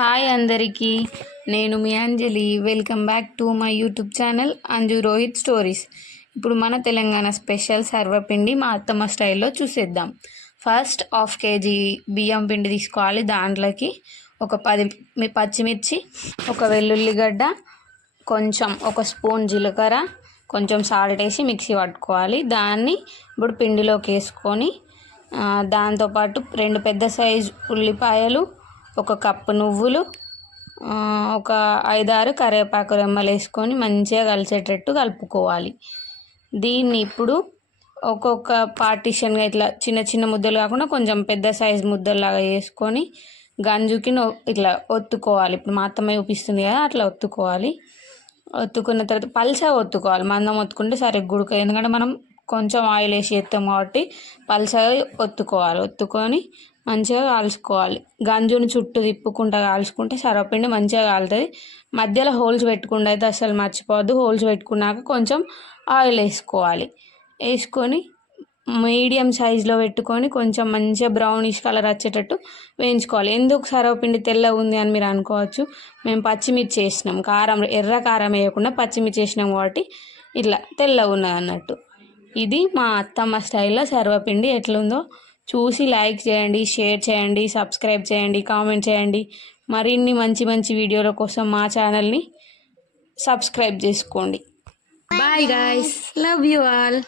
Hi అందరికీ, నేను మీ Anjali. Welcome back to my YouTube channel Anju Rohit stories. ఇప్పుడు మన తెలంగాణ స్పెషల్ సర్వపిండి మా అత్తమ్మ స్టైల్లో చూసేద్దాం. ఫస్ట్ 1/2 kg బియ్యం పిండి తీసుకోవాలి. దాంట్లోకి ఒక 10 పచ్చిమిర్చి, ఒక వెల్లుల్లిగడ్డ, కొంచెం ఒక స్పూన్ జీలకర్ర, కొంచెం సాల్ట్ వేసి మిక్సీ పట్టుకోవాలి. దాన్ని ఇప్పుడు పిండిలోకి వేసుకొని దాంతోపాటు 2 పెద్ద సైజు ఉల్లిపాయలు, 1 కప్పు నువ్వులు, ఒక 5-6 కరివేపాకు రెమ్మలు వేసుకొని మంచిగా కలిసేటట్టు కలుపుకోవాలి. దీన్ని ఇప్పుడు ఒక్కొక్క పార్టీషన్గా ఇట్లా చిన్న చిన్న ముద్దలు కాకుండా కొంచెం పెద్ద సైజు ముద్దలాగా వేసుకొని గంజుకి ఇట్లా ఒత్తుకోవాలి. ఇప్పుడు మా అత్తమ్మ చూపిస్తుంది కదా, అట్లా ఒత్తుకోవాలి. ఒత్తుకున్న తర్వాత పల్చగా ఒత్తుకోవాలి. మందం ఒత్తుకుంటే సరిగ్గా ఉడకదు, ఎందుకంటే మనం కొంచెం ఆయిల్ వేసి చేస్తాం కాబట్టి పల్చగా ఒత్తుకోవాలి. ఒత్తుకొని మంచిగా కాల్చుకోవాలి. గంజుని చుట్టూ తిప్పుకుంటా కాల్చుకుంటే సర్వపిండి మంచిగా కాలుతుంది. మధ్యలో హోల్స్ పెట్టుకుండా అయితే అసలు మర్చిపోవద్దు. హోల్స్ పెట్టుకున్నాక కొంచెం ఆయిల్ వేసుకోవాలి. వేసుకొని మీడియం సైజులో పెట్టుకొని కొంచెం మంచిగా బ్రౌనిష్ కలర్ వచ్చేటట్టు వేయించుకోవాలి. ఎందుకు సర్వపిండి తెల్లగా ఉంది అని మీరు అనుకోవచ్చు. మేము పచ్చిమిర్చి వేసినాం, కారం ఎర్ర కారం వేయకుండా పచ్చిమిర్చి వేసినాం కాబట్టి ఇట్లా తెల్లగా ఉన్నది అన్నట్టు. ఇది మా అత్తమ్మ స్టైల్లో సర్వపిండి ఎట్లుందో చూసి లైక్ చేయండి, షేర్ చేయండి, సబ్స్క్రైబ్ చేయండి, కామెంట్ చేయండి. మరిన్ని మంచి మంచి వీడియోల కోసం మా ఛానల్ని సబ్స్క్రైబ్ చేసుకోండి. Bye guys, love you all.